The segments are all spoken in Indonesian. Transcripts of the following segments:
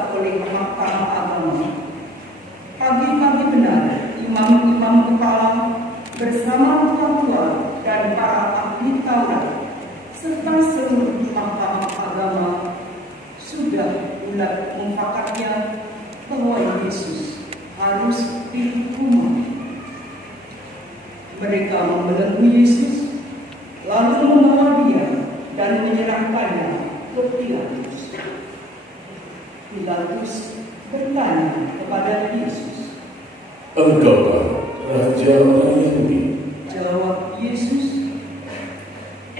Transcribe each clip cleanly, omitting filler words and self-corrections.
diperiksa oleh mahkamah agama. Pagi-pagi benar, imam-imam kepala bersama tua-tua dan para ahli Taurat serta seluruh mahkamah agama sudah bulat mufakatnya bahwa Yesus harus dihukum. Mereka membelenggu Yesus, lalu membawa dia dan menyerahkannya ke Pilatus. Pilatus bertanya kepada Yesus, "Engkaukah Raja orang Yahudi?" Jawab Yesus,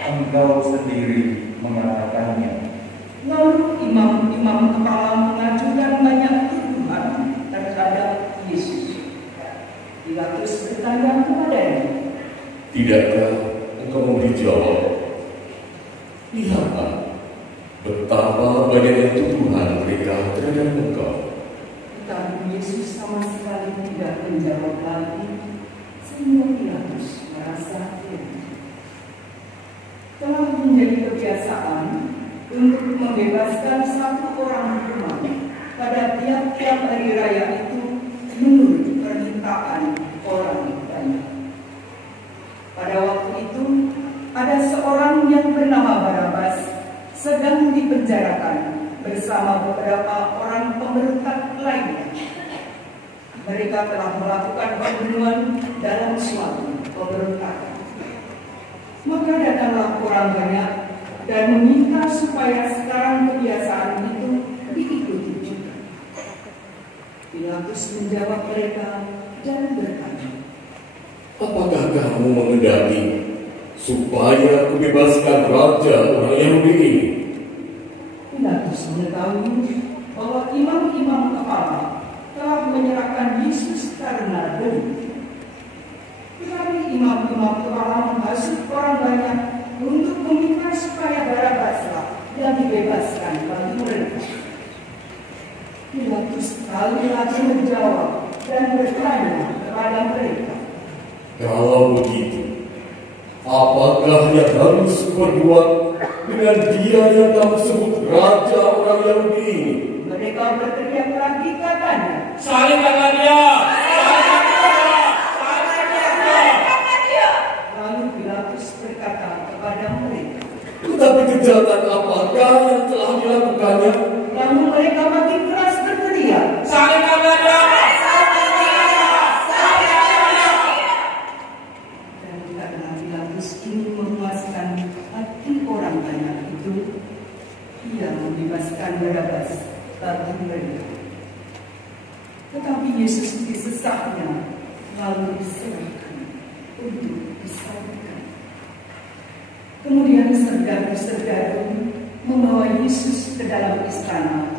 "Engkau sendiri mengatakannya." Lalu imam-imam kepala mengajukan banyak tuduhan terhadap Yesus. Pilatus bertanya kepadanya, "Tidakkah engkau memberi jawab? Lihatlah betapa banyaknya tuduhan mereka terhadap engkau." Tetapi Yesus sama sekali tidak menjawab lagi, sehingga Pilatus merasa heran. Telah menjadi kebiasaan untuk membebaskan satu orang hukuman pada tiap-tiap hari raya itu menurut permintaan orang banyak. Pada waktu itu, ada seorang yang bernama Barabas sedang dipenjarakan bersama beberapa orang pemberontak lainnya. Mereka telah melakukan pembunuhan dalam suatu pemberontakan. Maka datanglah orang banyak dan meminta supaya sekarang kebiasaan itu diikuti juga. Pilatus menjawab mereka dan berkata, "Apakah kamu menghendaki supaya kubebaskan Raja orang Yahudi ini?" Pilatus mengetahui bahwa imam-imam kepala telah menyerahkan Yesus karena delik. Tetapi imam-imam kepala menghasut orang banyak untuk meminta supaya Barabaslah yang dibebaskan bagi mereka. Pilatus sekali lagi menjawab dan bertanya kepada mereka, "Kalau begitu, apakah yang harus berbuat dengan dia yang kamu sebut Raja orang Yahudi ini?" Mereka berteriak lagi katanya, "Salibkan dia! Lalu Pilatus berkata kepada mereka, "Tetapi kejahatan apakah yang telah dilakukannya?" lalu mereka makin keras berteriak, Salibkan dia! dan karena Pilatus ini memuaskan hati orang banyak itu, ia membebaskan Barabas bagi mereka. Tetapi Yesus disesatnya lalu diserahkan untuk disalibkan. Kemudian sergap-sergap membawa Yesus ke dalam istana,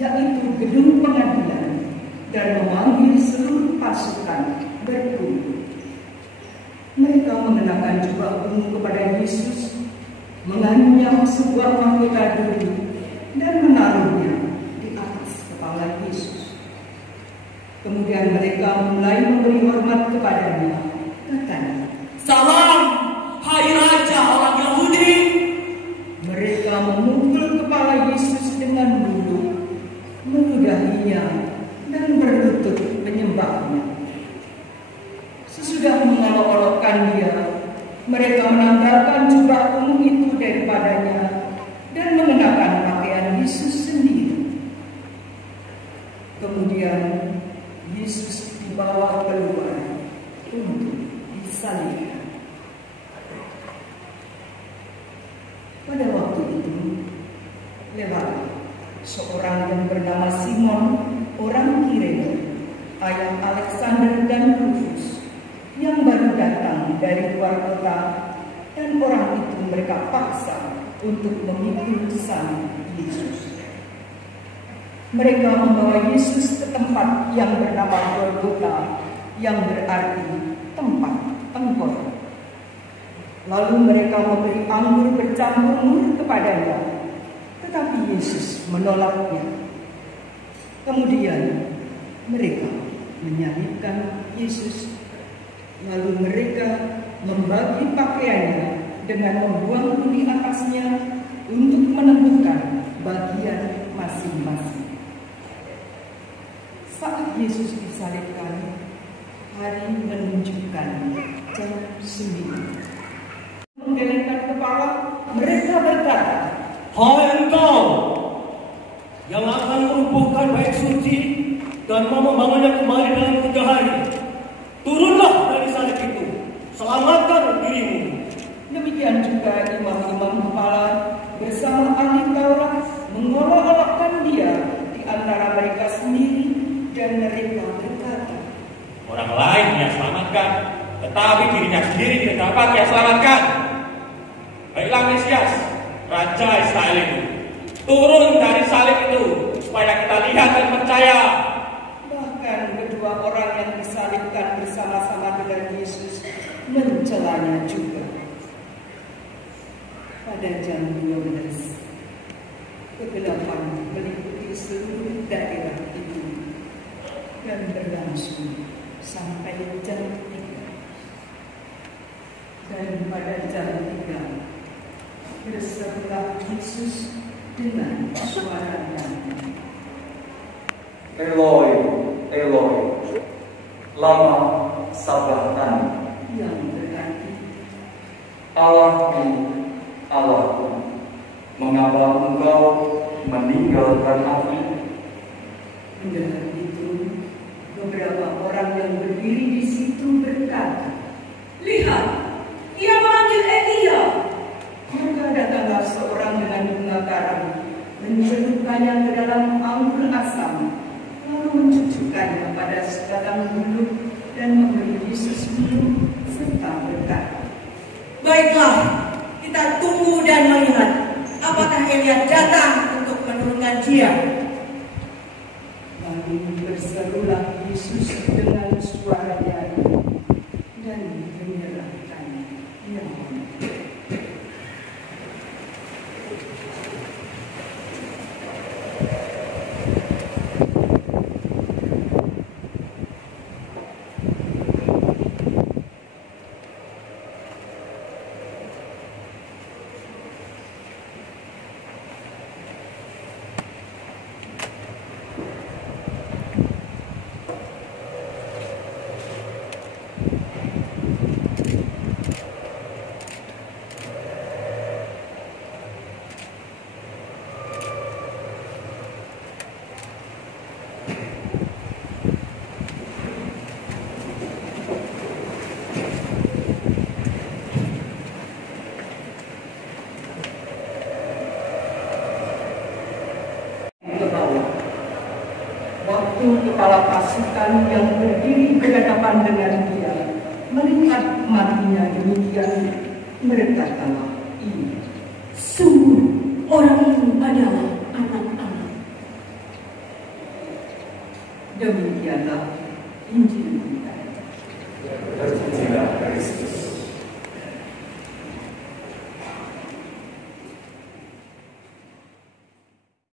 yaitu gedung pengadilan, dan memanggil seluruh pasukan berkumpul. Mereka mengenakan jubah ungu kepada Yesus, mengancam sebuah mahkota duri, dan menaruhnya di atas kepala Yesus. Kemudian mereka mulai memberi hormat kepadanya, katanya, Salam, hai Raja orang Yahudi! mereka memukul kepala Yesus dengan bulu, meludahinya, dan berlutut menyembahnya. Sesudah mengolok-olokkan dia, mereka menanggalkan jubah ungu itu daripadanya dan mengenakan pakaian Yesus sendiri. Kemudian Yesus dibawa keluar untuk disalibkan. Pada waktu itu, lewat seorang yang bernama Simon, orang Kirene, ayah Alexander dan Rufus, yang baru datang dari luar kota, dan orang itu mereka paksa untuk memikul sang Yesus. Mereka membawa Yesus ke tempat yang bernama Golgota, yang berarti tempat tengkor. Lalu mereka memberi anggur bercampur mur kepadanya, tetapi Yesus menolaknya. Kemudian mereka menyalibkan Yesus. Lalu mereka membagi pakaiannya dengan membuang di atasnya untuk menentukan bagian masing-masing. Yesus disalibkan, hari menunjukkan jam 9. Menggelengkan kepala, mereka berkata, Hai engkau yang akan merubuhkan bait suci dan mau membangunnya kembali dalam 3 hari, turunlah dari salib itu, selamatkan dirimu. Demikian juga imam-imam kepala bersama ahli Taurat mengolok-olokkan dia di antara mereka sendiri, dan mereka berkata, Orang lain yang selamatkan, tetapi dirinya sendiri tidak dapat dia selamatkan. Baiklah Mesias, Raja Israel itu, turun dari salib itu supaya kita lihat dan percaya. bahkan kedua orang yang disalibkan bersama-sama dengan Yesus mencelanya juga. Pada jam 12, kegelapan meliputi seluruh daerah itu dan berlangsung sampai jam 3. Dan pada jam 3 berserulah Yesus dengan suara nyaring, Eloi, Eloi, lama sabachthani, yang berarti, Allahku, Allahku, mengapa engkau meninggalkan aku? mendengar itu, beberapa orang yang berdiri di situ berkata, Lihat, ia memanggil Elia. maka datanglah seorang dengan bunga karam, mencelupkannya ke dalam anggur asam, lalu mencucukkannya pada sebatang bulu dan memberi Yesus minum, serta berkata, Baiklah, kita tunggu dan melihat apakah Elia datang untuk menurunkan dia. lalu berserulah Yesus dengan suara nyaring dan menyerahkan nyawanya. Ke bawah. Waktu kepala pasukan yang berdiri berhadapan dengan dia melihat matinya demikian, berkatalah ia, Sungguh orang ini adalah anak-anak. demikianlah Injil kita. Terpujilah Kristus.